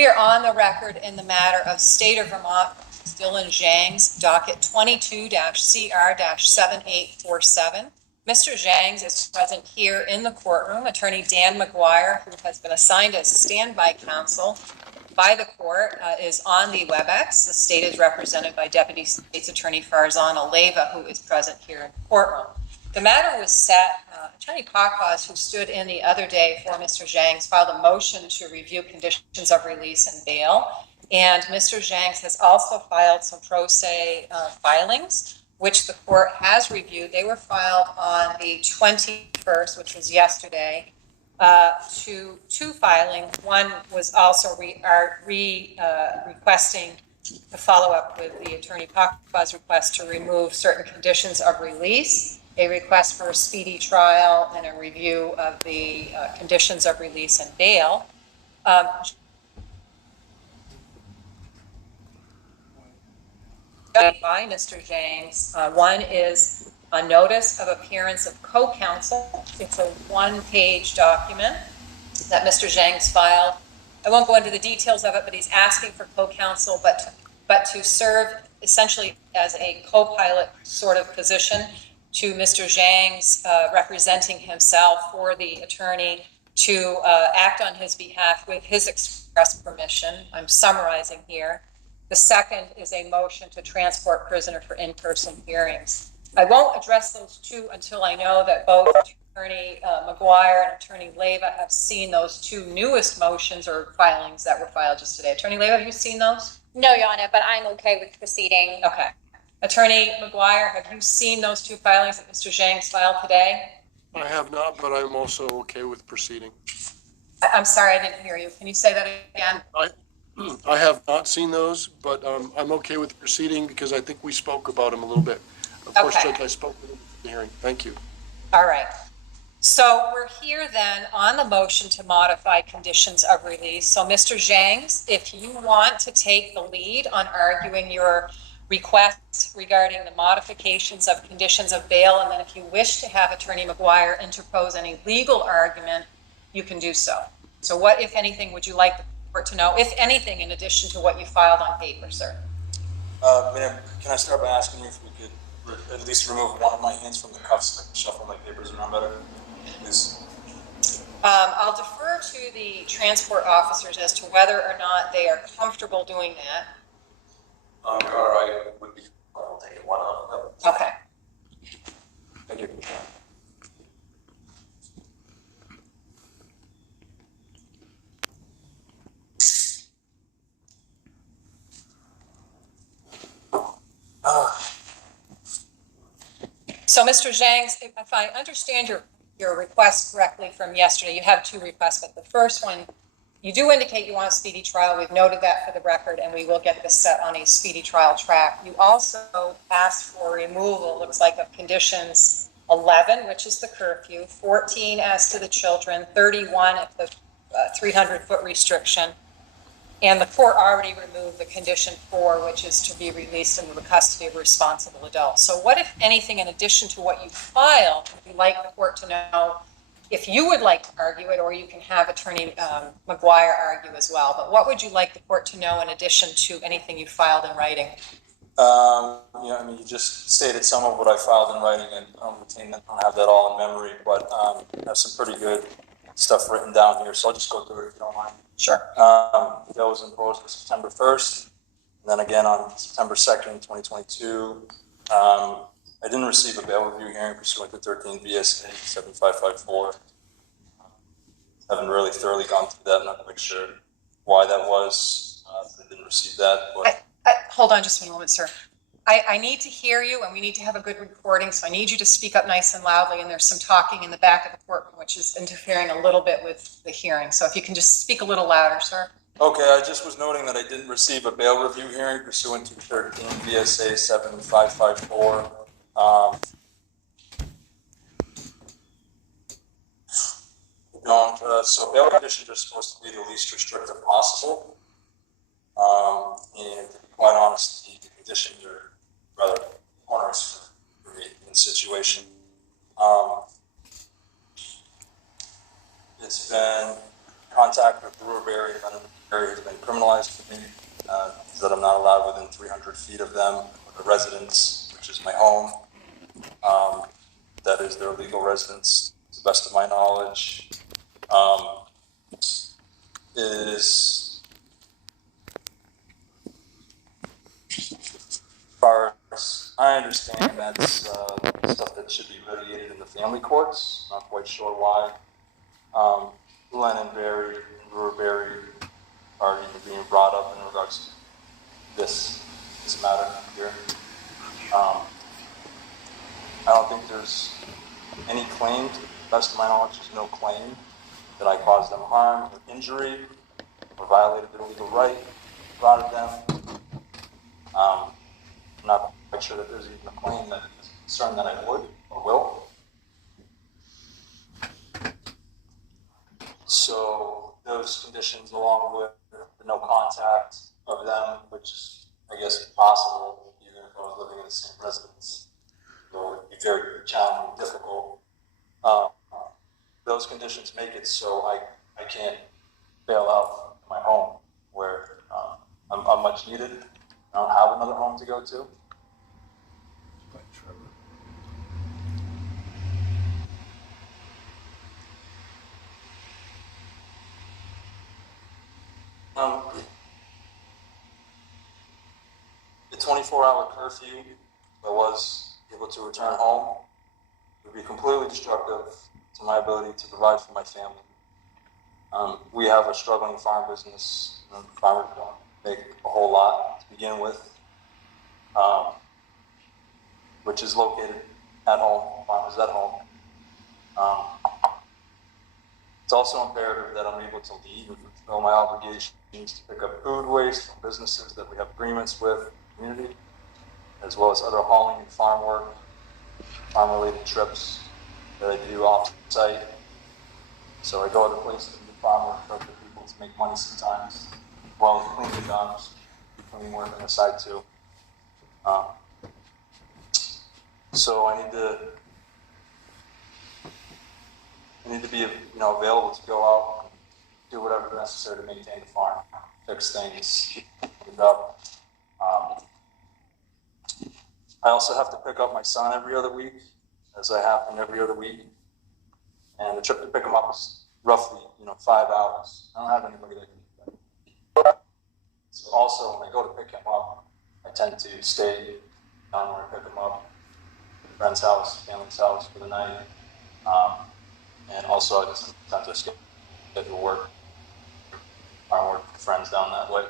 We are on the record in the matter of State of Vermont, Dylan Gingues, docket 22-CR-7847. Mr. Gingues is present here in the courtroom. Attorney Dan McGuire, who has been assigned as standby counsel by the court, is on the WebEx. The state is represented by Deputy State's Attorney Farzana Leyva, who is present here in the courtroom. The matter was set, Attorney Pakwas, who stood in the other day for Mr. Gingues, filed a motion to review conditions of release and bail. And Mr. Gingues has also filed some pro se filings, which the court has reviewed. They were filed on the 21st, which was yesterday, two filings. One was also requesting to follow up with the Attorney Pakwas request to remove certain conditions of release, a request for a speedy trial, and a review of the conditions of release and bail. By Mr. Gingues. One is a notice of appearance of co-counsel. It's a one-page document that Mr. Gingues filed. I won't go into the details of it, but he's asking for co-counsel, but to serve essentially as a co-pilot sort of position to Mr. Gingues, representing himself for the attorney to act on his behalf with his express permission. I'm summarizing here. The second is a motion to transport prisoner for in-person hearings. I won't address those two until I know that both Attorney McGuire and Attorney Leyva have seen those two newest motions or filings that were filed just today. Attorney Leyva, have you seen those? No, Your Honor, but I'm okay with proceeding. Okay. Attorney McGuire, have you seen those two filings that Mr. Gingues filed today? I have not, but I'm also okay with proceeding. I'm sorry, I didn't hear you. Can you say that again? I have not seen those, but I'm okay with proceeding because I think we spoke about them a little bit. Of course, Judge, I spoke with him at the hearing. Thank you. All right. So we're here then on the motion to modify conditions of release. So Mr. Gingues, if you want to take the lead on arguing your requests regarding the modifications of conditions of bail, and then if you wish to have Attorney McGuire interpose any legal argument, you can do so. So what, if anything, would you like the court to know, if anything, in addition to what you filed on paper, sir? Ma'am, can I start by asking you if we could at least remove one of my hands from the cuffs so I can shuffle my papers around better? Please. I'll defer to the transport officers as to whether or not they are comfortable doing that. All right, would be. I'll take it one off. Okay. Thank you. So, Mr. Gingues, if I understand your request correctly from yesterday, you have two requests, but the first one, you do indicate you want a speedy trial. We've noted that for the record, and we will get this set on a speedy trial track. You also asked for removal, looks like, of conditions 11, which is the curfew, 14 as to the children, 31 at the 300-foot restriction. And the court already removed the condition 4, which is to be released into the custody of a responsible adult. So what, if anything, in addition to what you filed, would you like the court to know if you would like to argue it, or you can have Attorney McGuire argue as well. But what would you like the court to know in addition to anything you filed in writing? Yeah, I mean, you just stated some of what I filed in writing, and I don't have that all in memory, but I have some pretty good stuff written down here, so I'll just go through it if you don't mind. Sure. That was imposed on September 1st, and then again on September 2nd, 2022. I didn't receive a bail review hearing pursuant to 13 VSA 7554. Haven't really thoroughly gone through that. I'm not quite sure why that was. I didn't receive that. But hold on just a moment, sir. I need to hear you, and we need to have a good recording, so I need you to speak up nice and loudly, and there's some talking in the back of the courtroom, which is interfering a little bit with the hearing. So if you can just speak a little louder, sir. Okay, I just was noting that I didn't receive a bail review hearing pursuant to 13 VSA 7554. So bail conditions are supposed to be the least restrictive possible. And to be quite honest, the conditions are rather onerous for me in this situation. It's been contact with Brewerberry and Berry has been criminalized for me, is that I'm not allowed within 300 feet of them, or the residence, which is my home. That is their legal residence, to the best of my knowledge. Is, as far as I understand, that's stuff that should be litigated in the family courts. Not quite sure why. Glenn and Barry and Brewerberry are even being brought up in regards to this matter here. I don't think there's any claim, to the best of my knowledge, there's no claim that I caused them harm or injury or violated their legal right, routed them. I'm not quite sure that there's even a claim that is concerned that I would or will. So those conditions, along with the no contact of them, which is, I guess, impossible, even if I was living in the same residence, so it would be very challenging and difficult. Those conditions make it so I can't bail out my home, where I'm much needed. I don't have another home to go to. The 24-hour curfew, if I was able to return home, would be completely destructive to my ability to provide for my family. We have a struggling farm business. Farmers don't make a whole lot to begin with, which is located at home. Farmers at home. It's also imperative that I'm able to lead and fulfill my obligations to pick up food waste from businesses that we have agreements with in the community, as well as other hauling and farm work, farm-related trips that I do off-site. So I go other places and do farm work for other people to make money sometimes, as well as cleaning jobs, cleaning work on the side too. So I need to be, available to go out and do whatever necessary to maintain the farm, fix things, keep it up. I also have to pick up my son every other week, as I happen every other week. And the trip to pick him up is roughly, 5 hours. I don't have anybody that can do that. So also, when I go to pick him up, I tend to stay down where I pick him up, at a friend's house, family's house for the night. And also, I just tend to schedule work, farm work with friends down that way.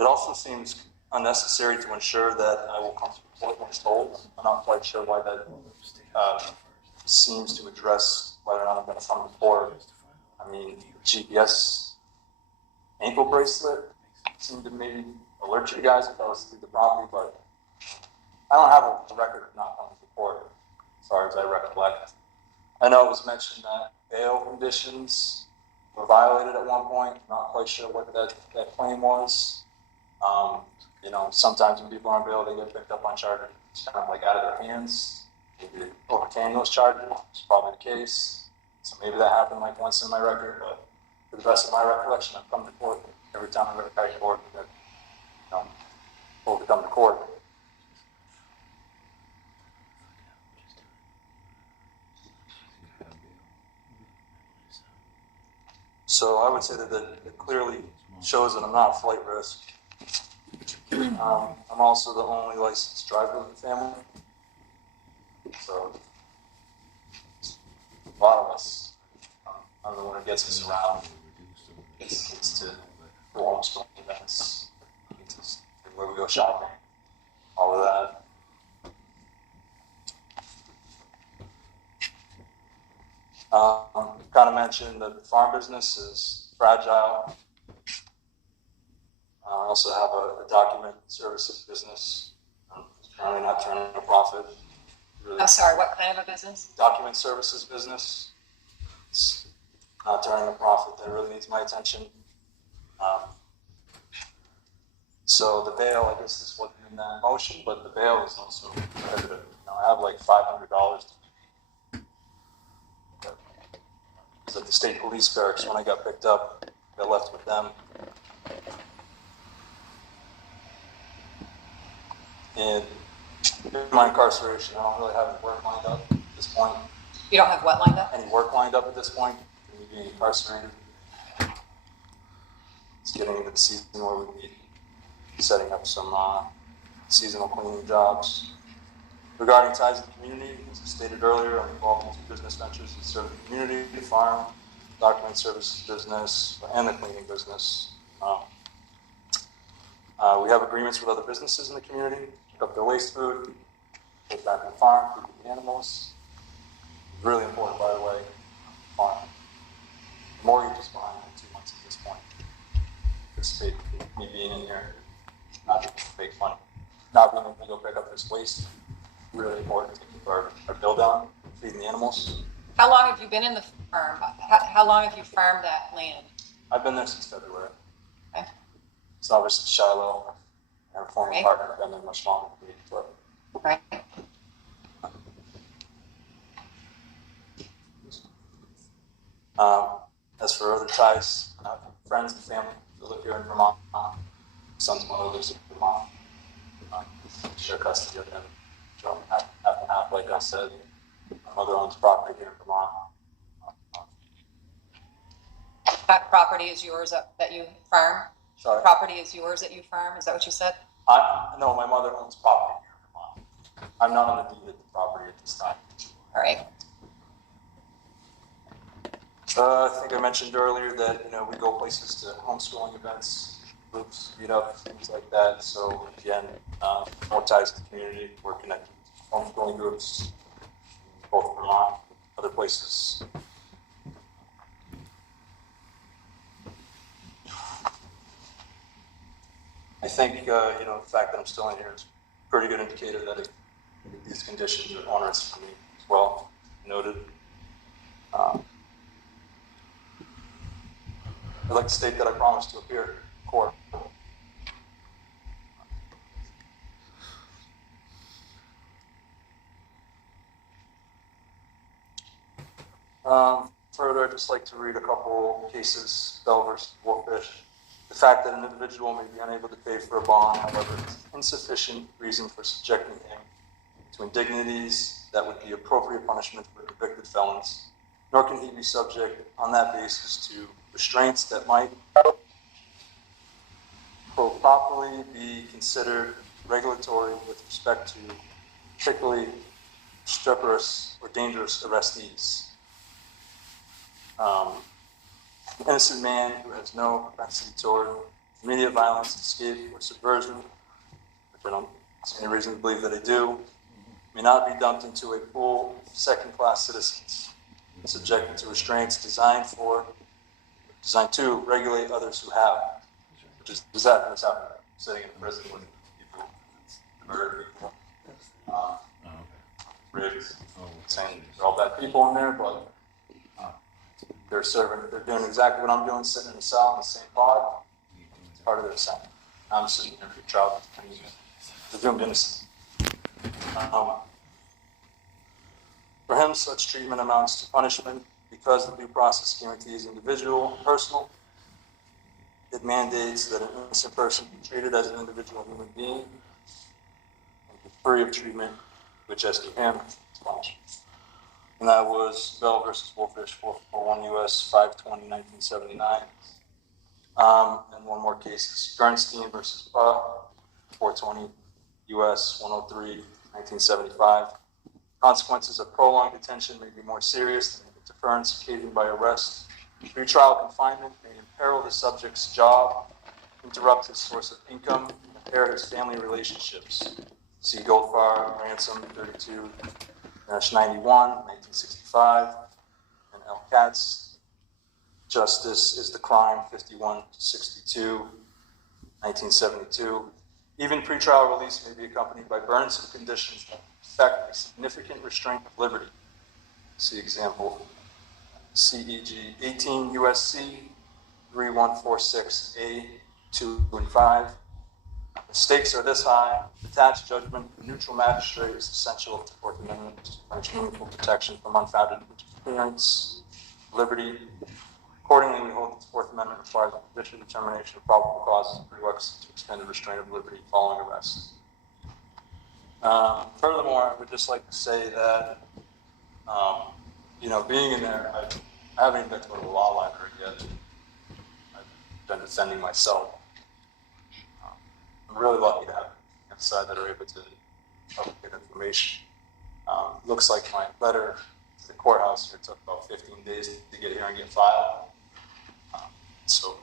It also seems unnecessary to ensure that I will come to court when told. I'm not quite sure why that seems to address whether or not I'm going to come to court. I mean, GPS ankle bracelet seemed to maybe alert you guys if I was through the property, but I don't have a record of not coming to court, as far as I recollect. I know it was mentioned that bail conditions were violated at one point. I'm not quite sure what that claim was. Sometimes when people are on bail, they get picked up on charges. It's kind of like out of their hands. Maybe they overcame those charges, which is probably the case. So maybe that happened like once in my record, but for the rest of my recollection, I've come to court every time I've ever tried to court. Told to come to court. So I would say that it clearly shows that I'm not a flight risk. I'm also the only licensed driver of the family. So a lot of us, I'm the one who gets us around, gets kids to homeschooling events, where we go shopping, all of that. Kind of mentioned that the farm business is fragile. I also have a document services business. It's currently not turning a profit. Really, I'm sorry, what kind of a business? document services business. It's not turning a profit. That really needs my attention. So the bail, I guess, is what's in that motion, but the bail is also prohibitive. I have like $500 was at the state police barracks when I got picked up. I left with them. And in my incarceration, I don't really have any work lined up at this point. You don't have what lined up? Any work lined up at this point? For me being incarcerated. It's getting into the season where we'd be setting up some seasonal cleaning jobs. Regarding ties to the community, as I stated earlier, I'm involved in 2 business ventures that serve the community, the farm, document services business, and the cleaning business. We have agreements with other businesses in the community, pick up their waste food, take back to the farm, feed the animals. Really important, by the way, farm. The mortgage is behind in 2 months at this point. Anticipate me being in here, not to make money, not being able to go pick up this waste. Really important to keep our bill down, feeding the animals. How long have you been in the farm? How long have you farmed that land? I've been there since February. Okay. It's obviously Shiloh, our former Right. partner, have been there much longer than me, but Right. as for other ties, friends and family who live here in Vermont, son's mother lives in Vermont. Share custody of him. So half and half, like I said. My mother owns property here in Vermont. That property is yours that you farm? Sorry. Property is yours that you farm? Is that what you said? No, my mother owns property here in Vermont. I'm not on the deed of the property at this time. All right. I think I mentioned earlier that, we go places to homeschooling events, groups, meet up, things like that. So again, more ties to the community. We're connected to homeschooling groups, both Vermont, other places. I think, the fact that I'm still in here is a pretty good indicator that these conditions are onerous for me as well, noted. I'd like to state that I promise to appear in court. Further, I'd just like to read a couple cases, Bell versus Wolfish. The fact that an individual may be unable to pay for a bond, however, is insufficient reason for subjecting him to indignities that would be appropriate punishment for convicted felons, nor can he be subject on that basis to restraints that might properly be considered regulatory with respect to particularly streperous or dangerous arrestees. An innocent man who has no propensity toward immediate violence, escape, or subversion, which I don't see any reason to believe that I do, may not be dumped into a pool of second-class citizens, subjected to restraints designed to regulate others who have, which is exactly what's happening. Sitting in prison with people, murder people, rigs, saying they're all bad people in there, but they're doing exactly what I'm doing, sitting in a cell in the same pod. It's part of their sentence. I'm sitting there for trial. Presumed innocent. For him, such treatment amounts to punishment because the due process guarantees individual and personal. It mandates that an innocent person be treated as an individual human being and be free of treatment, which as to him is punishment. And that was Bell versus Wolfish, 441 U.S. 520, 1979. And one more case is Bernstein versus 420 U.S. 103, 1975. Consequences of prolonged detention may be more serious than interference occasioned by arrest. Pretrial confinement may imperil the subject's job, interrupt his source of income, and impair his family relationships. See Goldfarb, Ransom, 32-91, 1965, and L. Katz, Justice is the Crime, 51-62, 1972. Even pretrial release may be accompanied by burdensome conditions that affect a significant restraint of liberty. See example, CEG 18 USC 3146A 2 and 5. The stakes are this high. Detached judgment of a neutral magistrate is essential to Fourth Amendment to furnish meaningful protection from unfounded interference. liberty. Accordingly, we hold that the Fourth Amendment requires a judicial determination of probable cause as a prerequisite to extended restraint of liberty following arrest. Furthermore, I would just like to say that, being in there, I haven't even been to go to the law library yet. I've been defending myself. I'm really lucky to have inside that are able to help get information. Looks like my letter to the courthouse here took about 15 days to get here and get filed. So,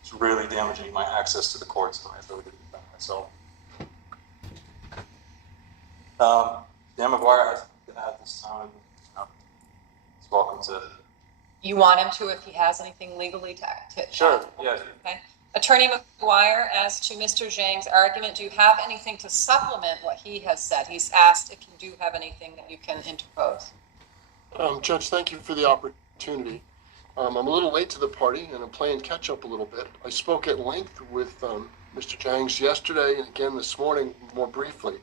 it's really damaging my access to the courts and my ability to defend myself. Dan McGuire has at this time. He's welcome to. You want him to if he has anything legally to Sure. Yeah. Okay. Attorney McGuire, as to Mr. Zhang's argument, do you have anything to supplement what he has said? He's asked if you do have anything that you can interpose. Judge, thank you for the opportunity. I'm a little late to the party, and I'm playing catch-up a little bit. I spoke at length with Mr. Gingues yesterday and again this morning more briefly.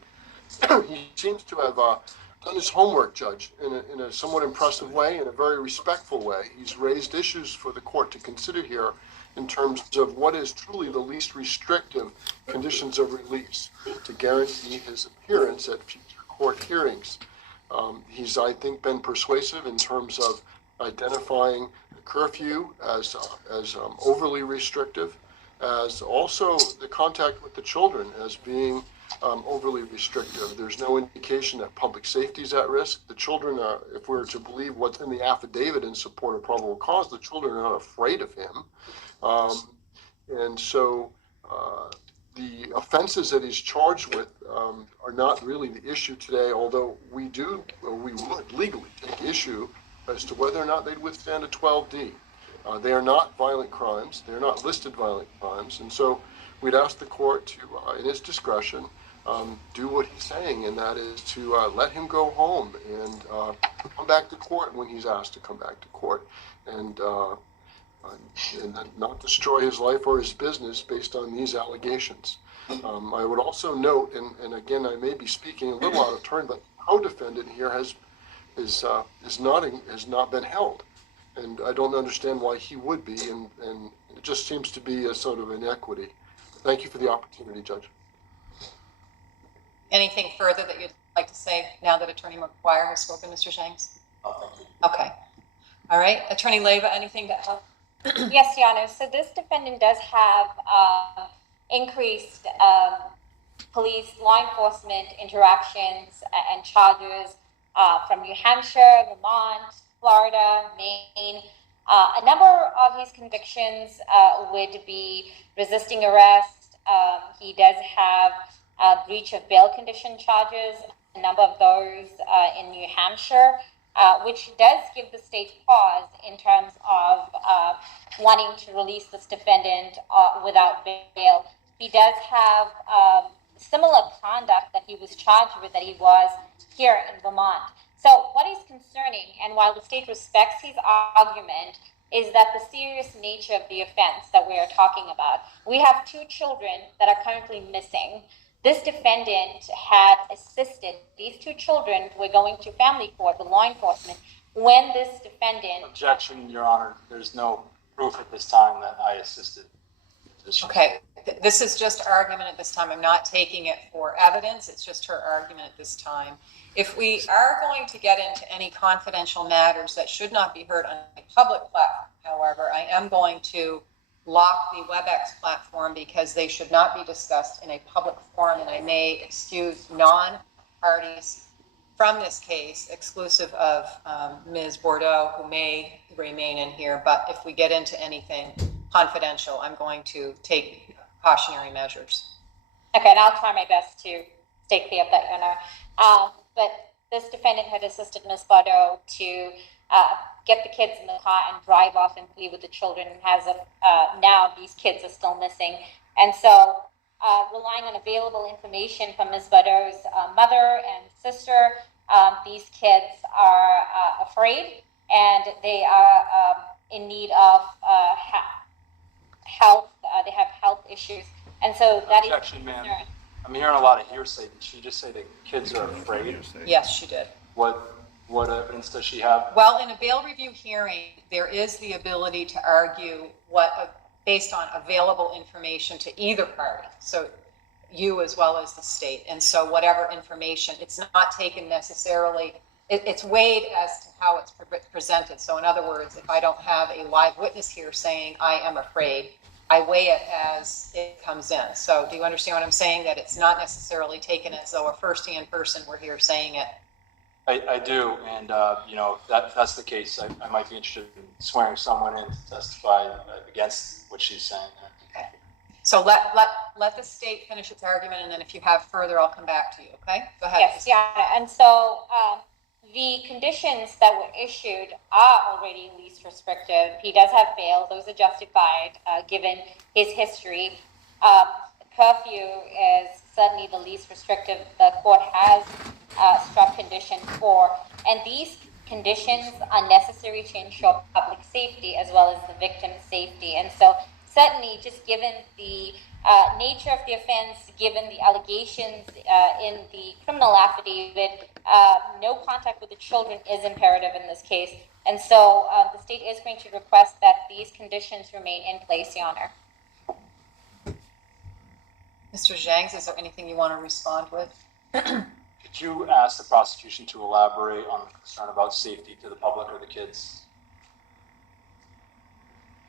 He seems to have done his homework, Judge, in a somewhat impressive way, in a very respectful way. He's raised issues for the court to consider here in terms of what is truly the least restrictive conditions of release to guarantee his appearance at future court hearings. He's, I think, been persuasive in terms of identifying the curfew as overly restrictive, as also the contact with the children as being overly restrictive. There's no indication that public safety is at risk. The children are, if we're to believe what's in the affidavit in support of probable cause, the children are not afraid of him. And so the offenses that he's charged with are not really the issue today, although we would legally take issue as to whether or not they'd withstand a 12D. They are not violent crimes. They're not listed violent crimes. And so we'd ask the court to, in its discretion, do what he's saying, and that is to let him go home and come back to court when he's asked to come back to court, and not destroy his life or his business based on these allegations. I would also note, and again, I may be speaking a little out of turn, but the co-defendant here has not been held. And I don't understand why he would be, and it just seems to be a sort of inequity. Thank you for the opportunity, Judge. Anything further that you'd like to say now that Attorney McGuire has spoken, Mr. Shanks? Oh, thank you. Okay. All right. Attorney Leyva, anything to help? Yes, Your Honor. So this defendant does have increased police, law enforcement interactions and charges from New Hampshire, Vermont, Florida, Maine. A number of his convictions would be resisting arrest. He does have breach of bail condition charges, a number of those in New Hampshire, which does give the state pause in terms of wanting to release this defendant without bail. He does have similar conduct that he was charged with that he was here in Vermont. So what is concerning, and while the state respects his argument, is that the serious nature of the offense that we are talking about. We have 2 children that are currently missing. This defendant had assisted, these 2 children were going to family court with law enforcement when this defendant... Objection, Your Honor. There's no proof at this time that I assisted. Okay. This is just argument at this time. I'm not taking it for evidence. It's just her argument at this time. If we are going to get into any confidential matters that should not be heard on a public platform, however, I am going to lock the WebEx platform because they should not be discussed in a public forum, and I may excuse non-parties from this case, exclusive of Ms. Bordeaux, who may remain in here. But if we get into anything confidential, I'm going to take cautionary measures. Okay, and I'll try my best to stay clear of that, Your Honor. But this defendant had assisted Ms. Bordeaux to get the kids in the car and drive off and flee with the children. Now these kids are still missing. And so relying on available information from Ms. Bordeaux's mother and sister, these kids are afraid, and they are in need of health. They have health issues. And so that Objection, is ma'am. concern. I'm hearing a lot of hearsay. Did she just say that kids are afraid? Yes, she did. What What evidence does she have? Well, in a bail review hearing, there is the ability to argue based on available information to either party. So you as well as the state. And so whatever information, it's not taken necessarily, it's weighed as to how it's presented. So in other words, if I don't have a live witness here saying I am afraid, I weigh it as it comes in. So do you understand what I'm saying? That it's not necessarily taken as though a first-hand person were here saying it. I do, and if that's the case, I might be interested in swearing someone in to testify against what she's saying. Okay. So let the state finish its argument, and then if you have further, I'll come back to you. Okay? Go ahead. Yes, yeah, and so the conditions that were issued are already least restrictive. He does have bail; those are justified given his history. Curfew is certainly the least restrictive the court has struck condition for, and these conditions are necessary to ensure public safety as well as the victim's safety. And so certainly just given the nature of the offense, given the allegations in the criminal affidavit, no contact with the children is imperative in this case. And so the state is going to request that these conditions remain in place, Your Honor. Mr. Gingues, is there anything you want to respond with? Could you ask the prosecution to elaborate on the concern about safety to the public or the kids?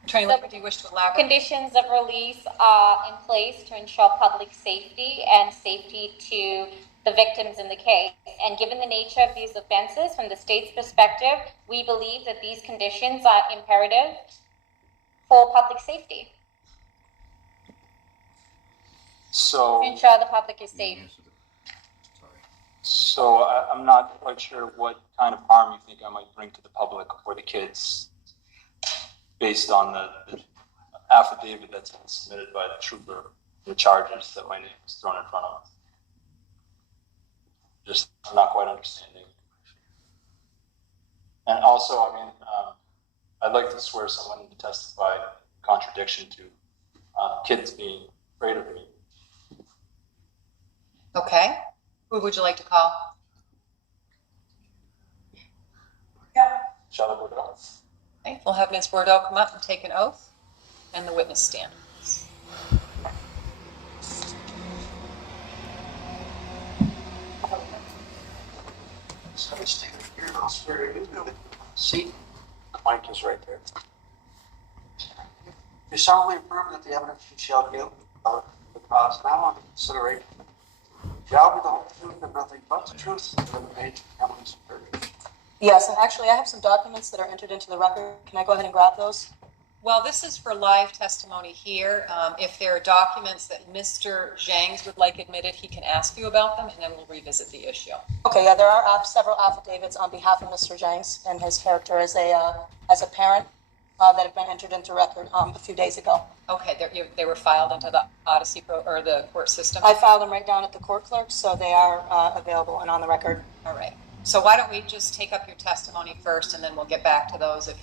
Attorney Lippert, do you wish to elaborate? Conditions of release are in place to ensure public safety and safety to the victims in the case. And given the nature of these offenses, from the state's perspective, we believe that these conditions are imperative for public safety. So, To ensure the public is safe. so I'm not quite sure what kind of harm you think I might bring to the public or the kids based on the affidavit that's been submitted by the trooper, the charges that my name was thrown in front of. Just not quite understanding. And also, I'd like to swear someone in to testify in contradiction to kids being afraid of me. Okay. Who would you like to call? Shall I go? Okay. We'll have Ms. Bordeaux come up and take an oath and the witness stand. So stand here and I'll swear you. Seat. The mic is right there. You solemnly affirm that the evidence you shall give the cause now under consideration shall be the whole truth and nothing but the truth and the page of evidence of verdict. Yes, and actually I have some documents that are entered into the record. Can I go ahead and grab those? Well, this is for live testimony here. If there are documents that Mr. Gingues would like admitted, he can ask you about them, and then we'll revisit the issue. Okay, yeah, there are several affidavits on behalf of Mr. Gingues and his character as a parent that have been entered into record a few days ago. Okay, they were filed into the Odyssey or the court system? I filed them right down at the court clerk, so they are available and on the record. All right. So why don't we just take up your testimony first, and then we'll get back to those if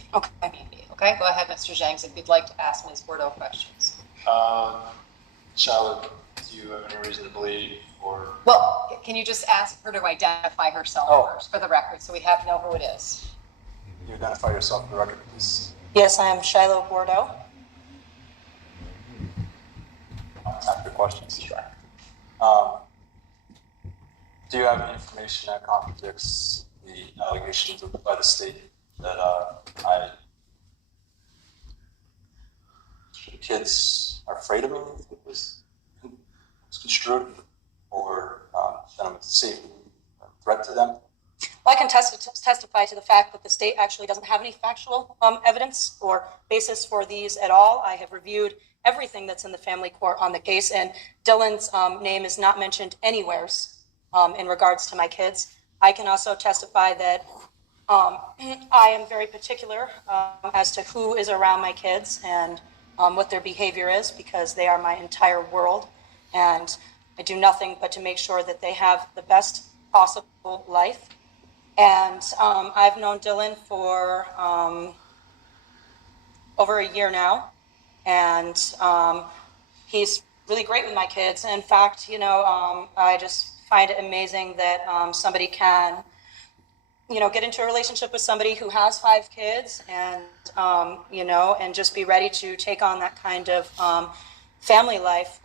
need be. Okay, go ahead, Mr. Gingues, if you'd like to ask Ms. Bordeaux questions. Charlotte, do you have any reason to believe or? Well, can you just ask her to identify herself first for the record so we know who it is? Can you identify yourself for the record, please? Yes, I am Shiloh Bordeaux. After questions. Sure. Do you have any information that contradicts the allegations by the state that the kids are afraid of me? It was construed, or that I'm a safe threat to them? Well, I can testify to the fact that the state actually doesn't have any factual evidence or basis for these at all. I have reviewed everything that's in the family court on the case, and Dylan's name is not mentioned anywhere in regards to my kids. I can also testify that I am very particular as to who is around my kids and what their behavior is, because they are my entire world, and I do nothing but to make sure that they have the best possible life. And I've known Dylan for over a year now, and he's really great with my kids. In fact, I just find it amazing that somebody can get into a relationship with somebody who has 5 kids and, and just be ready to take on that kind of family life.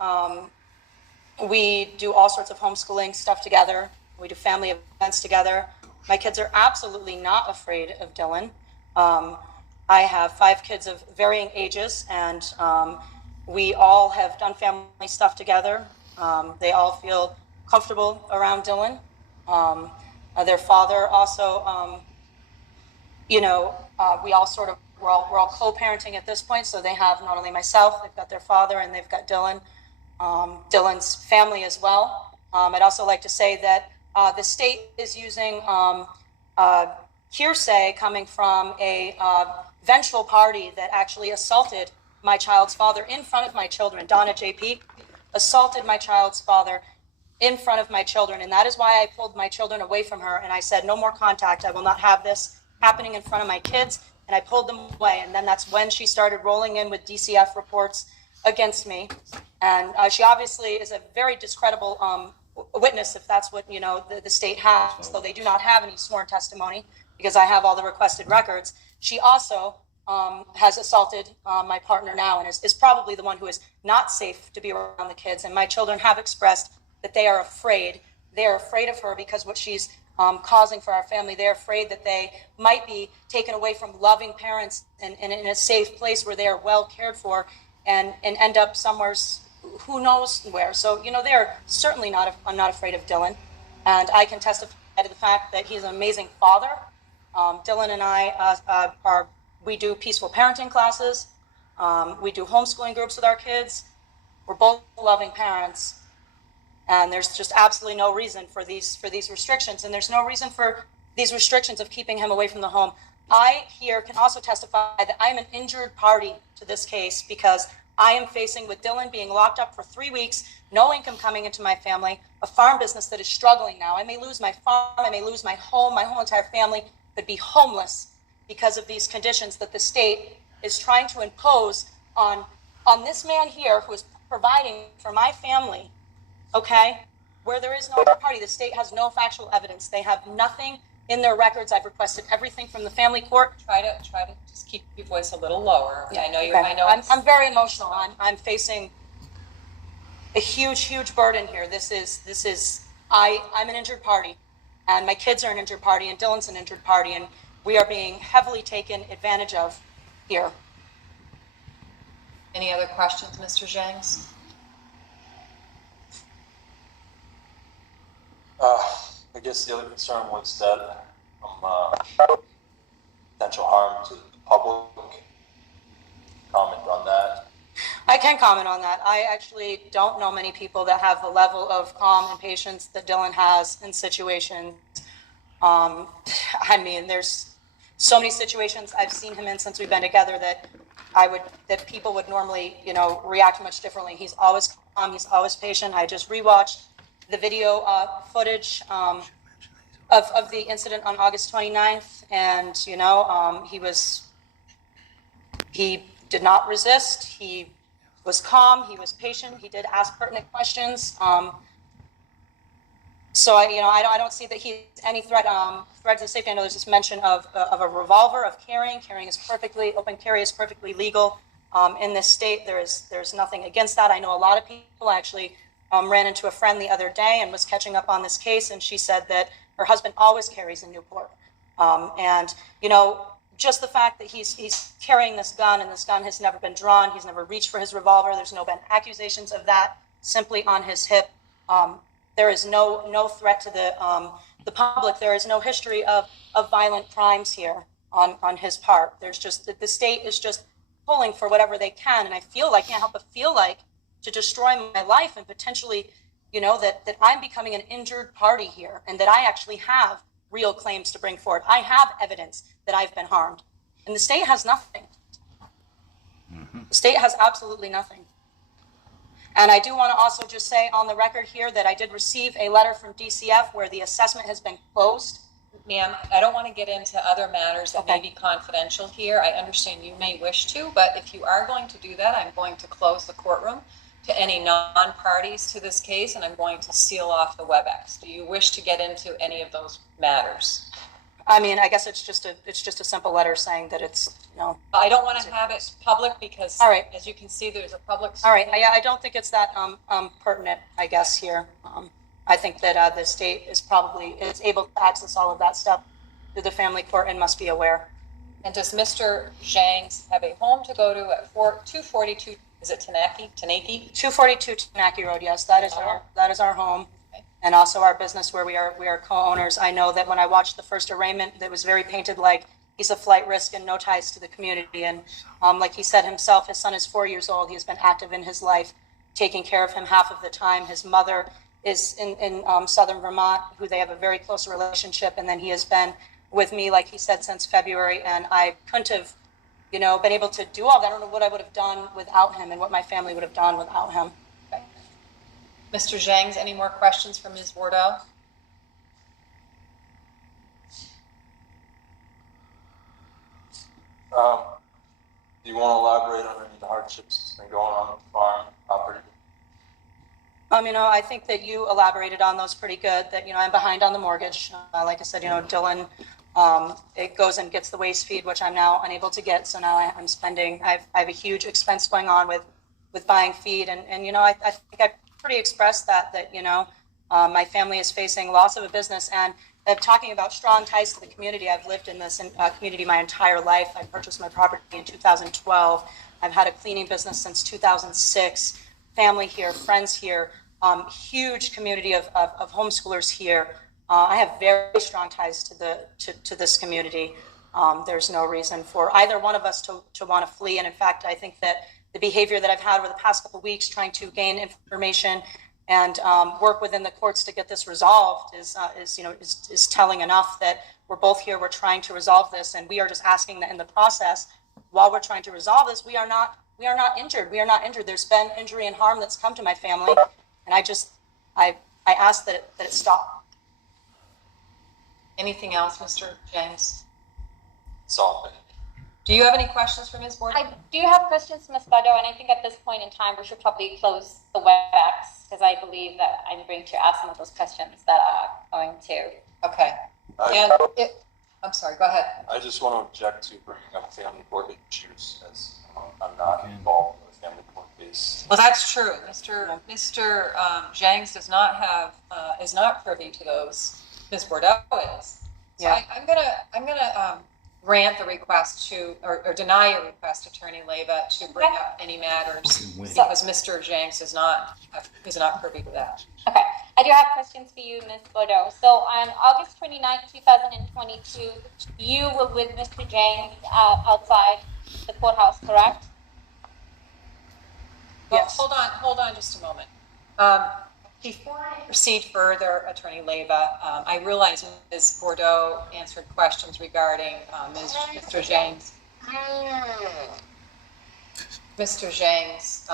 We do all sorts of homeschooling stuff together. We do family events together. My kids are absolutely not afraid of Dylan. I have 5 kids of varying ages, and we all have done family stuff together. They all feel comfortable around Dylan. Their father also, we all sort of, we're all co-parenting at this point. So they have not only myself, they've got their father, and they've got Dylan, Dylan's family as well. I'd also like to say that the state is using hearsay coming from a vengeful party that actually assaulted my child's father in front of my children. Donna JP assaulted my child's father in front of my children. And that is why I pulled my children away from her. And I said, no more contact. I will not have this happening in front of my kids. And I pulled them away. And then that's when she started rolling in with DCF reports against me. And she obviously is a very discreditable witness, if that's what, the state has. So they do not have any sworn testimony because I have all the requested records. She also has assaulted my partner now and is probably the one who is not safe to be around the kids. And my children have expressed that they are afraid. They are afraid of her because what she's causing for our family. They're afraid that they might be taken away from loving parents and in a safe place where they are well cared for and end up somewhere, who knows where. So, they're certainly I'm not afraid of Dylan. And I can testify to the fact that he's an amazing father. Dylan and I we do peaceful parenting classes. We do homeschooling groups with our kids. We're both loving parents. And there's just absolutely no reason for these restrictions. And there's no reason for these restrictions of keeping him away from the home. I here can also testify that I'm an injured party to this case because I am facing with Dylan being locked up for 3 weeks, no income coming into my family, a farm business that is struggling now. I may lose my farm, I may lose my home, my whole entire family could be homeless because of these conditions that the state is trying to impose on this man here who is providing for my family. Okay, where there is no other party, the state has no factual evidence. They have nothing in their records. I've requested everything from the family court. Try to just keep your voice a little lower. Yeah, I know okay. I know. I'm very emotional. I'm facing a huge burden here. I'm an injured party, and my kids are an injured party, and Dylan's an injured party, and we are being heavily taken advantage of here. Any other questions, Mr. Gingues? I guess the other concern was that potential harm to the public. Comment on that. I can comment on that. I actually don't know many people that have the level of calm and patience that Dylan has in situations. There's so many situations I've seen him in since we've been together that people would normally, react much differently. He's always calm. He's always patient. I just rewatched the video footage of the incident on August 29th. And, he did not resist. He was calm. He was patient. He did ask pertinent questions. So I don't see that he's any threat to the safety. I know there's this mention of a revolver, of carrying. Open carry is perfectly legal in this state. There's nothing against that. I know a lot of people actually ran into a friend the other day and was catching up on this case, and she said that her husband always carries in Newport. Just the fact that he's carrying this gun, and this gun has never been drawn, he's never reached for his revolver, there's no been accusations of that, simply on his hip. There is no threat to the public. There is no history of violent crimes here on his part. There's just the state is just pulling for whatever they can, and I can't help but feel like to destroy my life and potentially, that I'm becoming an injured party here, and that I actually have real claims to bring forward. I have evidence that I've been harmed, and the state has nothing. Mm-hmm. The state has absolutely nothing. And I do want to also just say on the record here that I did receive a letter from DCF where the assessment has been closed. Ma'am, I don't want to get into other matters that may be confidential here. I understand you may wish to, but if you are going to do that, I'm going to close the courtroom to any non-parties to this case, and I'm going to seal off the WebEx. Do you wish to get into any of those matters? I mean, I guess it's just a simple letter saying that it's, I don't want to have it public because, All right. as you can see, there's a public. all right. I don't think it's that pertinent, I guess, here. I think that the state is able to access all of that stuff through the family court and must be aware. And does Mr. Gingues have a home to go to at 242, is it Tanaki? 242 Tanaki Road, yes, that is our home. And also our business where we are co-owners. I know that when I watched the first arraignment, that was very painted like he's a flight risk and no ties to the community. And like he said himself, his son is 4 years old. He has been active in his life, taking care of him half of the time. His mother is in southern Vermont, who they have a very close relationship. And then he has been with me, like he said, since February. And I couldn't have, been able to do all that. I don't know what I would have done without him and what my family would have done without him. Mr. Gingues, any more questions for Ms. Bordeaux? Do you want to elaborate on any of the hardships that's been going on with the farm property? I think that you elaborated on those pretty good, that, I'm behind on the mortgage. Like I said, Dylan, it goes and gets the waste feed, which I'm now unable to get. So now I'm spending, I have a huge expense going on with buying feed. And I think I pretty expressed that my family is facing loss of a business and talking about strong ties to the community. I've lived in this community my entire life. I purchased my property in 2012. I've had a cleaning business since 2006. Family here, friends here, huge community of homeschoolers here. I have very strong ties to this community. There's no reason for either one of us to want to flee. And in fact, I think that the behavior that I've had over the past couple of weeks, trying to gain information and work within the courts to get this resolved, is telling enough that we're both here. We're trying to resolve this, and we are just asking that in the process, while we're trying to resolve this, we are not injured. We are not injured. There's been injury and harm that's come to my family, and I ask that it stop. Anything else, Mr. Gingues? It's all been. Do you have any questions for Ms. Bordeaux? I do have questions, Ms. Bordeaux, and I think at this point in time, we should probably close the WebEx because I believe that I'm going to ask some of those questions that are going to. Okay. I'm sorry, go ahead. I just want to object to bringing up family court issues as I'm not involved in the family court case. Well, that's true. Mr. Gingues is not privy to those. Ms. Bordeaux is. So Yeah. I'm gonna grant the request to, or deny your request, Attorney Leyva, to bring up any matters because Mr. Gingues is not privy to that. Okay, I do have questions for you, Ms. Bordeaux. So on August 29th, 2022, you were with Mr. Gingues outside the courthouse, correct? Well, Yes. hold on just a moment. Before I proceed further, Attorney Leyva, I realize Ms. Bordeaux answered questions regarding Mr. Gingues'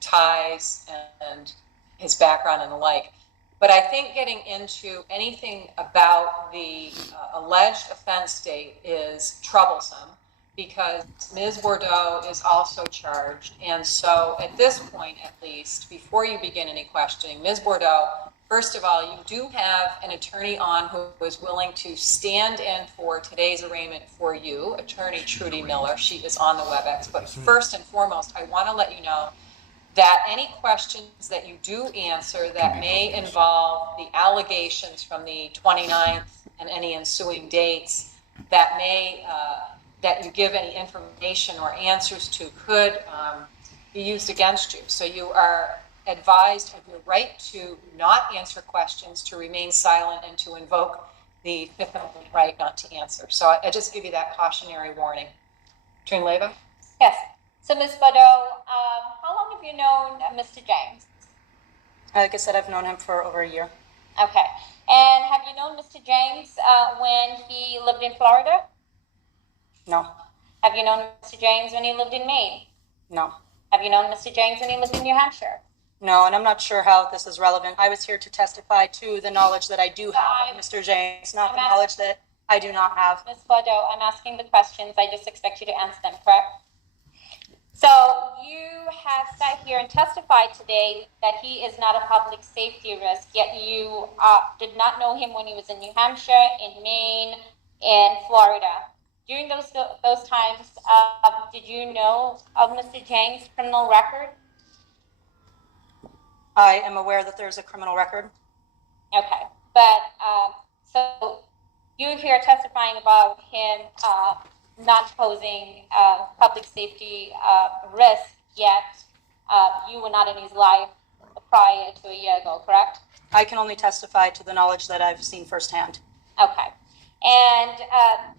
ties and his background and the like. But I think getting into anything about the alleged offense date is troublesome because Ms. Bordeaux is also charged. And so at this point, at least, before you begin any questioning, Ms. Bordeaux, first of all, you do have an attorney on who is willing to stand in for today's arraignment for you, Attorney Trudy Miller. She is on the WebEx. But first and foremost, I want to let you know that any questions that you do answer that may involve the allegations from the 29th and any ensuing dates that may that you give any information or answers to could be used against you. So you are advised of your right to not answer questions, to remain silent, and to invoke the Fifth Amendment right not to answer. So I just give you that cautionary warning. Attorney Leyva? Yes. So Ms. Bordeaux, how long have you known Mr. Gingues? Like I said, I've known him for over a year. Okay. And have you known Mr. Gingues when he lived in Florida? No. Have you known Mr. Gingues when he lived in Maine? No. Have you known Mr. Gingues when he lived in New Hampshire? No, and I'm not sure how this is relevant. I was here to testify to the knowledge that I do have of Mr. Gingues, not the knowledge that I do not have. Ms. Bordeaux, I'm asking the questions. I just expect you to answer them, correct? So you have sat here and testified today that he is not a public safety risk, yet you did not know him when he was in New Hampshire, in Maine, in Florida. During those times, did you know of Mr. Jang's criminal record? I am aware that there's a criminal record. Okay, but so you're here testifying about him not posing public safety risk, yet you were not in his life prior to a year ago, correct? I can only testify to the knowledge that I've seen firsthand. Okay, and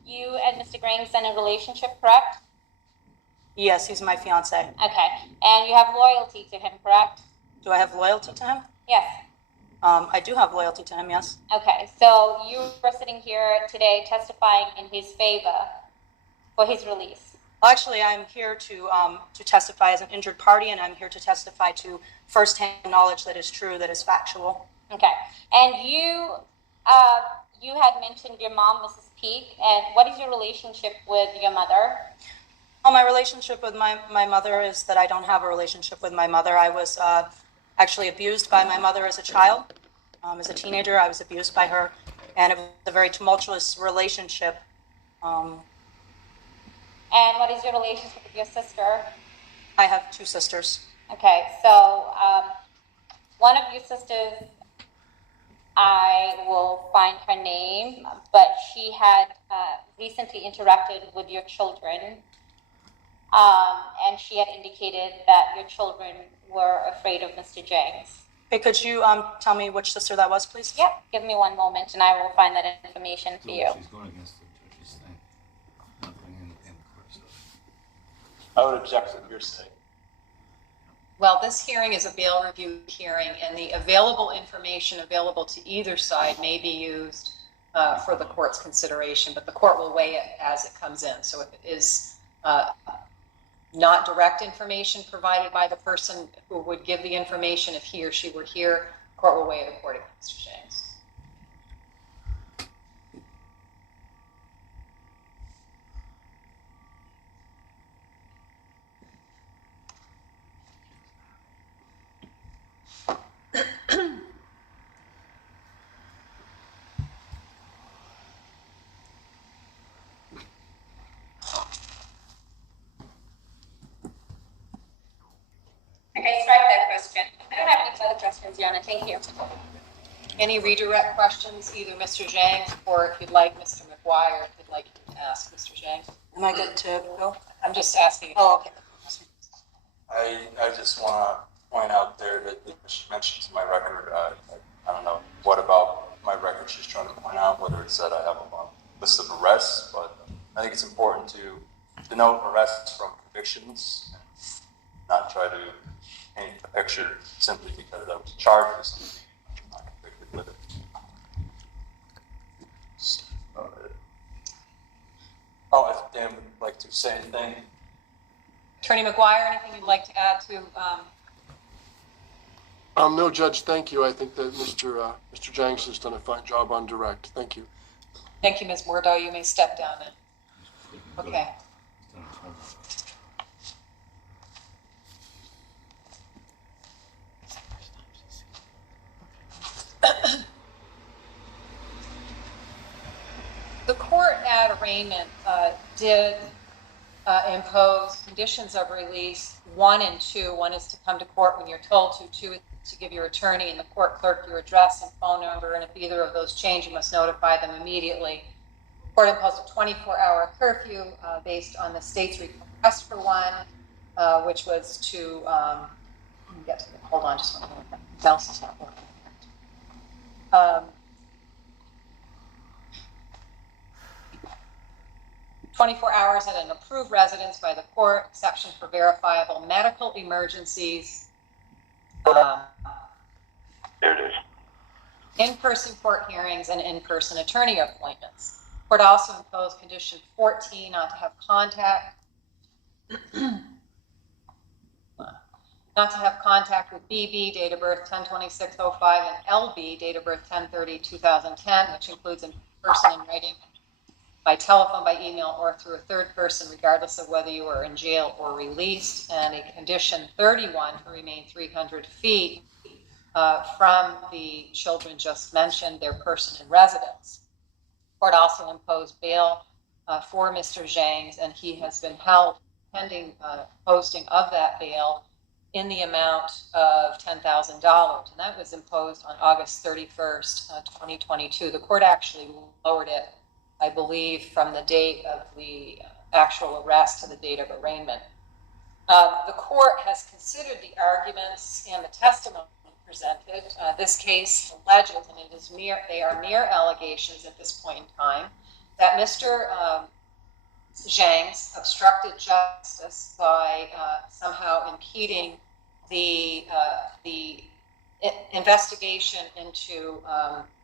you and Mr. Gingues are in a relationship, correct? Yes, he's my fiance. Okay, and you have loyalty to him, correct? Do I have loyalty to him? Yes. I do have loyalty to him, yes. Okay, so you are sitting here today testifying in his favor for his release. Well, actually, I'm here to testify as an injured party, and I'm here to testify to firsthand knowledge that is true, that is factual. Okay, and you had mentioned your mom, Mrs. Peak, and what is your relationship with your mother? Well, my relationship with my mother is that I don't have a relationship with my mother. I was actually abused by my mother as a child. As a teenager, I was abused by her, and it was a very tumultuous relationship. And what is your relationship with your sister? I have two sisters. Okay, so one of your sisters, I will find her name, but she had recently interacted with your children, and she had indicated that your children were afraid of Mr. Gingues. Hey, could you tell me which sister that was, please? Yep, give me one moment and I will find that information for you. She's going against the judge's thing. Nothing in court stuff. I would object to hearsay. Well, this hearing is a bail review hearing, and the available information available to either side may be used for the court's consideration, but the court will weigh it as it comes in. So if it is not direct information provided by the person who would give the information, if he or she were here, the court will weigh it accordingly, Mr. James. Okay, strike that question. I don't have any further questions, Yana. Thank you. Any redirect questions, either Mr. James or if you'd like Mr. McGuire, if you'd like to ask Mr. James? Am I good to go? I'm just asking. Oh, okay. I just want to point out there that she mentioned to my record, I don't know what about my record she's trying to point out, whether it's that I have a list of arrests, but I think it's important to denote arrests from convictions, and not try to paint a picture simply because I was charged with something I'm not convicted with it. Oh, if Dan would like to say anything. Attorney McGuire, anything you'd like to add to? No, Judge, thank you. I think that Mr. Gingues has done a fine job on direct. Thank you. Thank you, Ms. Mordo. You may step down now. Okay. The court at arraignment did impose conditions of release 1 and 2. 1 is to come to court when you're told to. 2 is to give your attorney and the court clerk your address and phone number, and if either of those change, you must notify them immediately. The court imposed a 24-hour curfew based on the state's request for one, which was to get to the, hold on just one minute. Mouse is not working. 24 hours at an approved residence by the court, exception for verifiable medical emergencies. There it is. In-person court hearings and in-person attorney appointments. Court also imposed condition 14 not to have contact, with BB, date of birth 10/26/05, and LB, date of birth 10/30/2010, which includes in person and writing by telephone, by email, or through a third person, regardless of whether you are in jail or released. And a condition 31 to remain 300 feet from the children just mentioned, their person and residence. Court also imposed bail for Mr. Gingues, and he has been held pending posting of that bail in the amount of $10,000. And that was imposed on August 31st, 2022. The court actually lowered it, I believe, from the date of the actual arrest to the date of arraignment. The court has considered the arguments and the testimony presented. This case alleges, and they are mere allegations at this point in time, that Mr. Gingues obstructed justice by somehow impeding the investigation into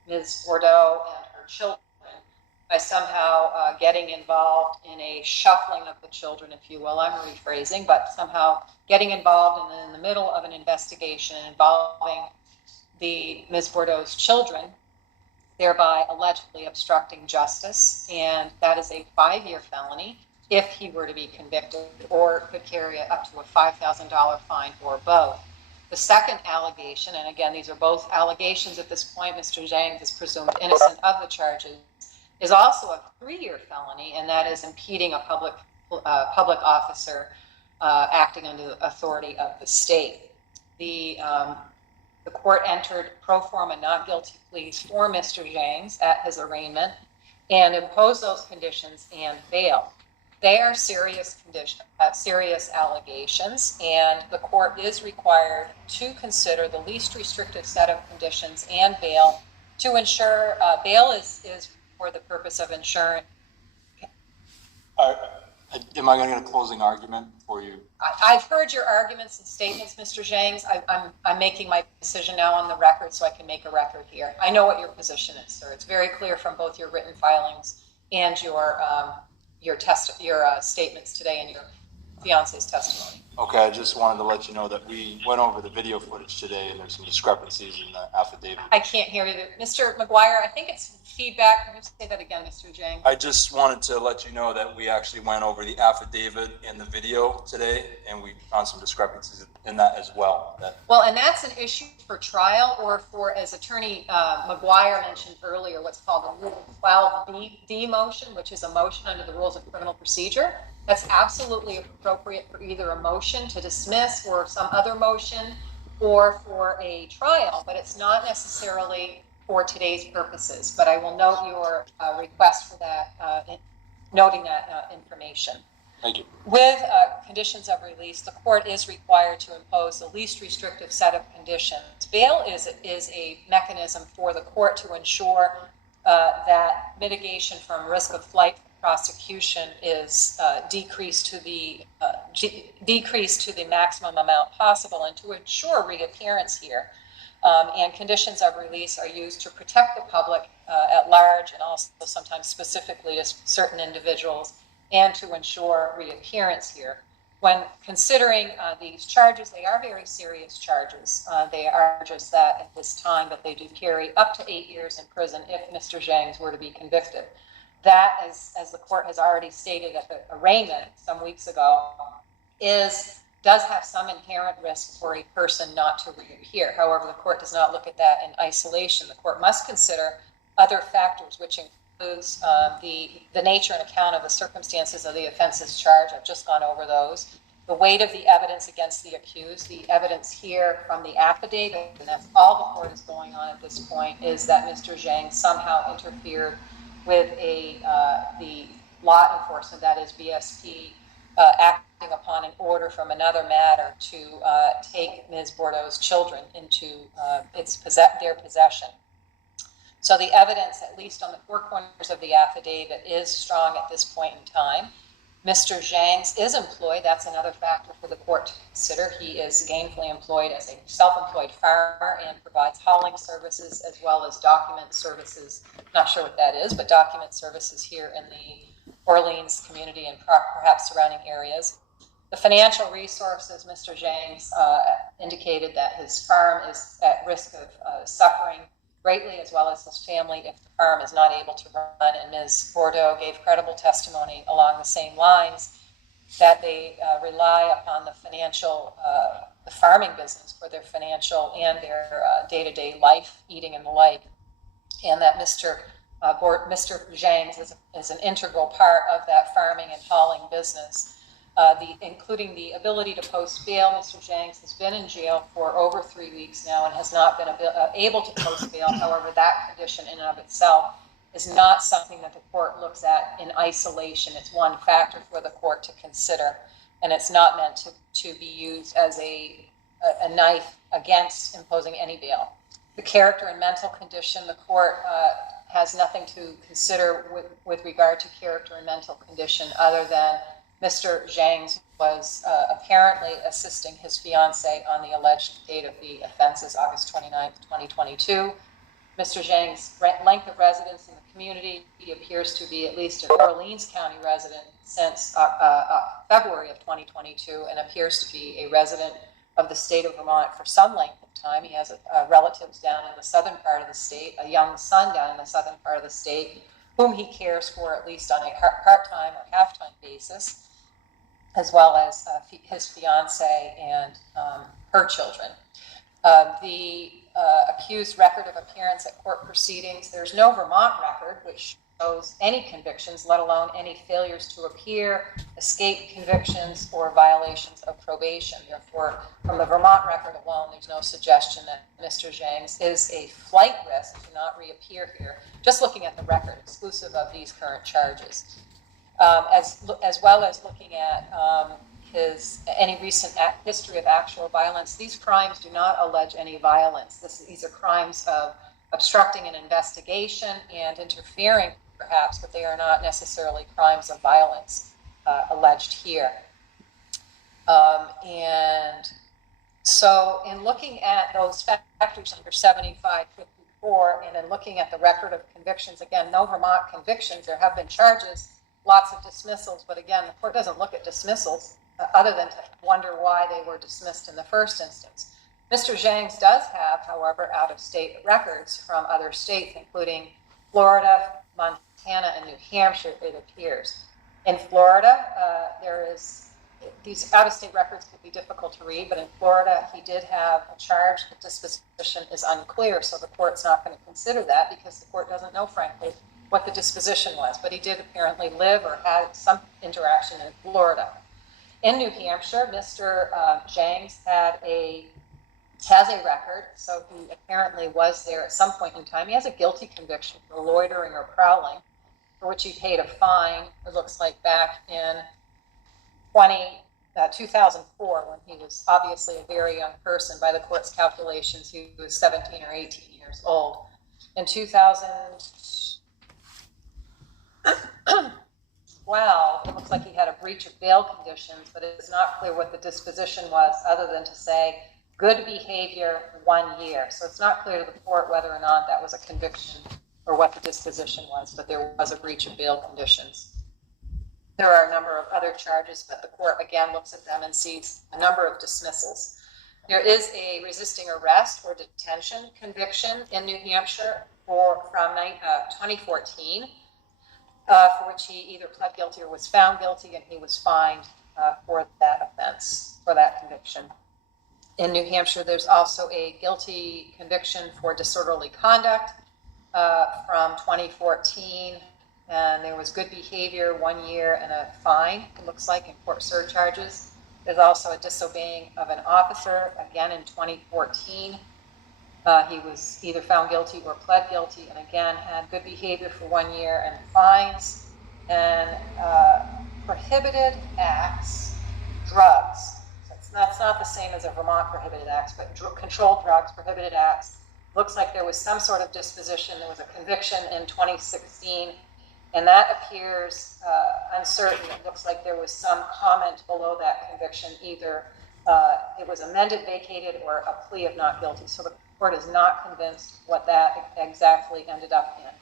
Ms. Bordeaux and her children by somehow getting involved in a shuffling of the children, if you will. I'm rephrasing, but somehow getting involved in the middle of an investigation involving Ms. Bordeaux's children, thereby allegedly obstructing justice. And that is a 5-year felony if he were to be convicted, or could carry up to a $5,000 fine or both. The second allegation, and again, these are both allegations at this point, Mr. Gingues is presumed innocent of the charges, is also a 3-year felony, and that is impeding a public officer acting under the authority of the state. The court entered pro forma not guilty pleas for Mr. Gingues at his arraignment and imposed those conditions and bail. They are serious allegations, and the court is required to consider the least restrictive set of conditions and bail to ensure bail is for the purpose of ensuring. Am I going to get a closing argument for you? I've heard your arguments and statements, Mr. Gingues. I'm making my decision now on the record so I can make a record here. I know what your position is, sir. It's very clear from both your written filings and your statements today and your fiance's testimony. Okay, I just wanted to let you know that we went over the video footage today and there's some discrepancies in the affidavit. I can't hear you. Mr. McGuire, I think it's feedback. Can you say that again, Mr. Gingues? I just wanted to let you know that we actually went over the affidavit and the video today, and we found some discrepancies in that as well. Well, and that's an issue for trial, or for, as Attorney McGuire mentioned earlier, what's called a Rule 12D motion, which is a motion under the Rules of Criminal Procedure. That's absolutely appropriate for either a motion to dismiss or some other motion, or for a trial, but it's not necessarily for today's purposes. But I will note your request for that, noting that information. Thank you. With conditions of release, the court is required to impose the least restrictive set of conditions. Bail is a mechanism for the court to ensure that mitigation from risk of flight prosecution is decreased to the maximum amount possible, and to ensure reappearance here. And conditions of release are used to protect the public at large, and also sometimes specifically to certain individuals, and to ensure reappearance here. When considering these charges, they are very serious charges. They are just that at this time, but they do carry up to 8 years in prison if Mr. Gingues were to be convicted. That, as the court has already stated at the arraignment some weeks ago, does have some inherent risk for a person not to reappear. However, the court does not look at that in isolation. The court must consider other factors, which includes the nature and account of the circumstances of the offenses charged. I've just gone over those. The weight of the evidence against the accused, the evidence here from the affidavit, and that's all the court is going on at this point, is that Mr. Gingues somehow interfered with the law enforcement, that is BSP, acting upon an order from another matter to take Ms. Bordeaux's children into their possession. So the evidence, at least on the four corners of the affidavit, is strong at this point in time. Mr. Gingues is employed. That's another factor for the court to consider. He is gainfully employed as a self-employed farmer and provides hauling services as well as document services. Not sure what that is, but document services here in the Orleans community and perhaps surrounding areas. The financial resources, Mr. Gingues indicated that his farm is at risk of suffering greatly, as well as his family, if the farm is not able to run. And Ms. Bordeaux gave credible testimony along the same lines, that they rely upon the farming business for their financial and their day-to-day life, eating and the like, and that Mr. Mr. Gingues is an integral part of that farming and hauling business. Including the ability to post bail. Mr. Gingues has been in jail for over 3 weeks now and has not been able to post bail. However, that condition in and of itself is not something that the court looks at in isolation. It's one factor for the court to consider, and it's not meant to be used as a knife against imposing any bail. The character and mental condition, the court has nothing to consider with regard to character and mental condition other than Mr. Gingues was apparently assisting his fiancée on the alleged date of the offenses, August 29th, 2022. Mr. Gingues' length of residence in the community, he appears to be at least an Orleans County resident since February of 2022 and appears to be a resident of the state of Vermont for some length of time. He has relatives down in the southern part of the state, a young son down in the southern part of the state, whom he cares for at least on a part-time or half-time basis, as well as his fiance and her children. The accused record of appearance at court proceedings, there's no Vermont record which shows any convictions, let alone any failures to appear, escape convictions, or violations of probation. Therefore, from the Vermont record alone, there's no suggestion that Mr. Gingues is a flight risk to not reappear here, just looking at the record exclusive of these current charges. As well as looking at any recent history of actual violence. These crimes do not allege any violence. These are crimes of obstructing an investigation and interfering, perhaps, but they are not necessarily crimes of violence alleged here. And so in looking at those factors under 7554 and in looking at the record of convictions, again, no Vermont convictions, there have been charges, lots of dismissals, but again, the court doesn't look at dismissals other than to wonder why they were dismissed in the first instance. Mr. Gingues does have, however, out-of-state records from other states, including Florida, Montana, and New Hampshire, it appears. In Florida, these out-of-state records could be difficult to read, but in Florida, he did have a charge. The disposition is unclear, so the court's not going to consider that because the court doesn't know, frankly, what the disposition was. But he did apparently live or had some interaction in Florida. In New Hampshire, Mr. Gingues has a record, so he apparently was there at some point in time. He has a guilty conviction for loitering or prowling, for which he paid a fine, it looks like back in 2004, when he was obviously a very young person. By the court's calculations, he was 17 or 18 years old. In 2012, it looks like he had a breach of bail conditions, but it is not clear what the disposition was other than to say good behavior 1 year. So it's not clear to the court whether or not that was a conviction or what the disposition was, but there was a breach of bail conditions. There are a number of other charges, but the court again looks at them and sees a number of dismissals. There is a resisting arrest or detention conviction in New Hampshire from 2014, for which he either pled guilty or was found guilty, and he was fined for that offense, for that conviction. In New Hampshire, there's also a guilty conviction for disorderly conduct from 2014, and there was good behavior 1 year and a fine, it looks like, in court surcharges. There's also a disobeying of an officer, again in 2014. He was either found guilty or pled guilty, and again had good behavior for 1 year and fines. And prohibited acts, drugs. That's not the same as a Vermont prohibited acts, but controlled drugs, prohibited acts. Looks like there was some sort of disposition. There was a conviction in 2016, and that appears uncertain. It looks like there was some comment below that conviction. Either it was amended, vacated, or a plea of not guilty. So the court is not convinced what that exactly ended up in.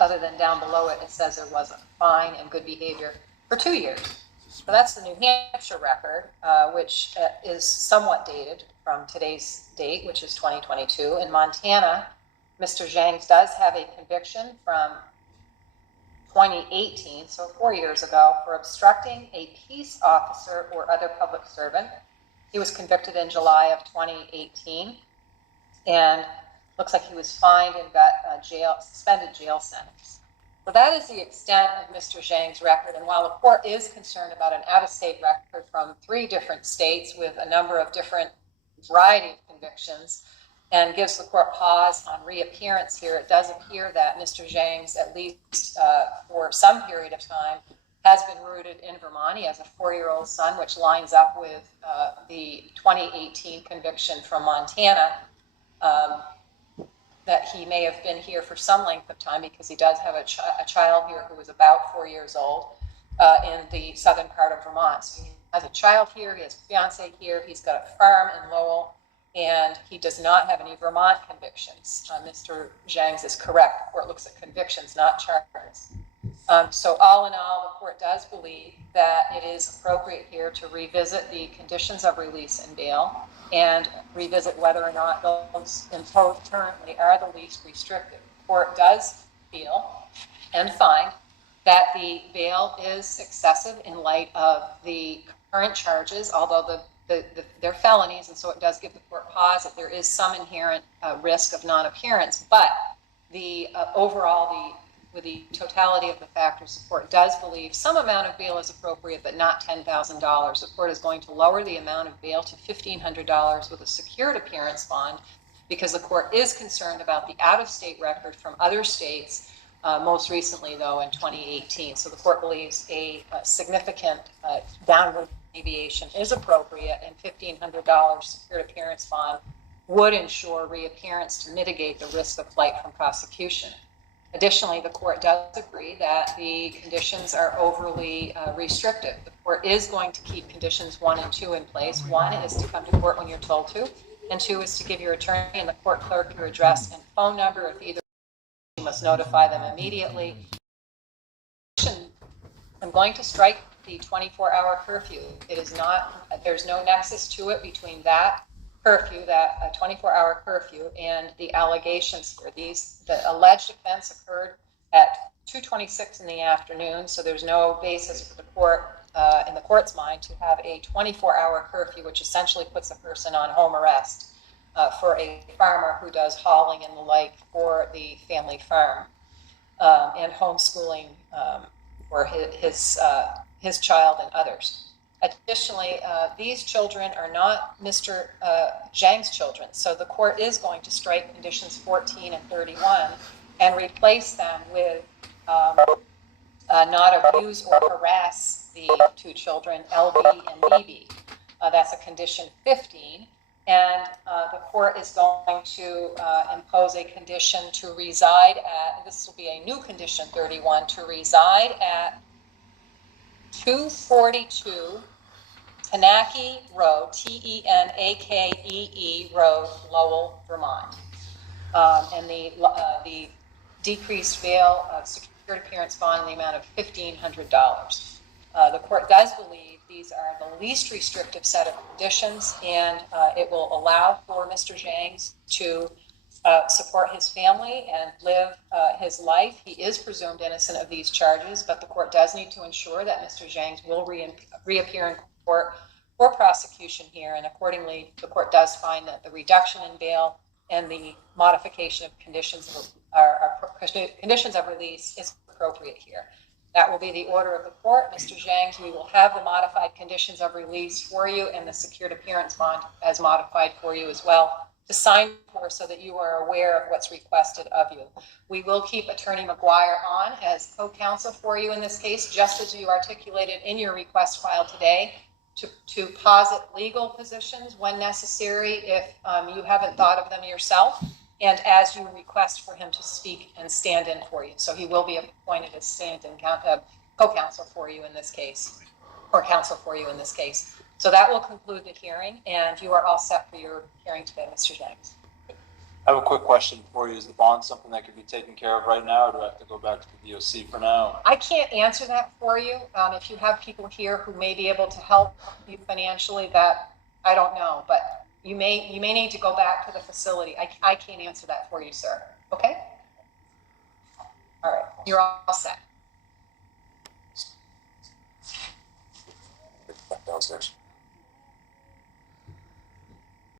Other than down below it, it says there was a fine and good behavior for 2 years. So that's the New Hampshire record, which is somewhat dated from today's date, which is 2022. In Montana, Mr. Gingues does have a conviction from 2018, so 4 years ago, for obstructing a peace officer or other public servant. He was convicted in July of 2018. And Looks like he was fined and got suspended jail sentence. So that is the extent of Mr. Zhang's record. And while the court is concerned about an out-of-state record from 3 different states with a number of different variety of convictions, and gives the court pause on reappearance here, it does appear that Mr. Zhang's, at least for some period of time, has been rooted in Vermont. He has a 4-year-old son, which lines up with the 2018 conviction from Montana, that he may have been here for some length of time, because he does have a child here who is about 4 years old in the southern part of Vermont. So he has a child here, he has a fiance here, he's got a farm in Lowell, and he does not have any Vermont convictions. Mr. Zhang's is correct. The court looks at convictions, not charges. So all in all, the court does believe that it is appropriate here to revisit the conditions of release and bail, and revisit whether or not those imposed currently are the least restrictive. The court does feel and find that the bail is excessive in light of the current charges, although they're felonies, and so it does give the court pause that there is some inherent risk of non-appearance. But the overall, with the totality of the factors, the court does believe some amount of bail is appropriate, but not $10,000. The court is going to lower the amount of bail to $1,500 with a secured appearance bond, because the court is concerned about the out-of-state record from other states, most recently, though, in 2018. So the court believes a significant downward deviation is appropriate, and $1,500 secured appearance bond would ensure reappearance to mitigate the risk of flight from prosecution. Additionally, the court does agree that the conditions are overly restrictive. The court is going to keep conditions 1 and 2 in place. 1 is to come to court when you're told to, and 2 is to give your attorney and the court clerk your address and phone number. If either, you must notify them immediately. I'm going to strike the 24-hour curfew. It is not, there's no nexus to it between that curfew, that 24-hour curfew, and the allegations for these. The alleged offense occurred at 2:26 in the afternoon, so there's no basis for the court, in the court's mind, to have a 24-hour curfew, which essentially puts a person on home arrest for a farmer who does hauling and the like for the family farm, and homeschooling for his child and others. Additionally, these children are not Mr. Zhang's children, so the court is going to strike conditions 14 and 31 and replace them with not abuse or harass the 2 children, LB and BB. That's a condition 15. And the court is going to impose a condition to reside at, this will be a new condition 31, to reside at 242 Tenakee Road, Tenakee Road, Lowell, Vermont. And the decreased bail secured appearance bond in the amount of $1,500. The court does believe these are the least restrictive set of conditions, and it will allow for Mr. Zhang's to support his family and live his life. He is presumed innocent of these charges, but the court does need to ensure that Mr. Zhang's will reappear in court for prosecution here, and accordingly, the court does find that the reduction in bail and the modification of conditions of release is appropriate here. That will be the order of the court. Mr. Zhang's, we will have the modified conditions of release for you and the secured appearance bond as modified for you as well to sign for, so that you are aware of what's requested of you. We will keep Attorney McGuire on as co-counsel for you in this case, just as you articulated in your request file today, to posit legal positions when necessary if you haven't thought of them yourself, and as you request for him to speak and stand in for you. So he will be appointed as stand-in co-counsel for you in this case, or counsel for you in this case. So that will conclude the hearing, and you are all set for your hearing today, Mr. Gingues. I have a quick question for you. Is the bond something that can be taken care of right now, or do I have to go back to the DOC for now? I can't answer that for you. If you have people here who may be able to help you financially, that I don't know, but you may need to go back to the facility. I can't answer that for you, sir. Okay? All right. You're all set. Back downstairs.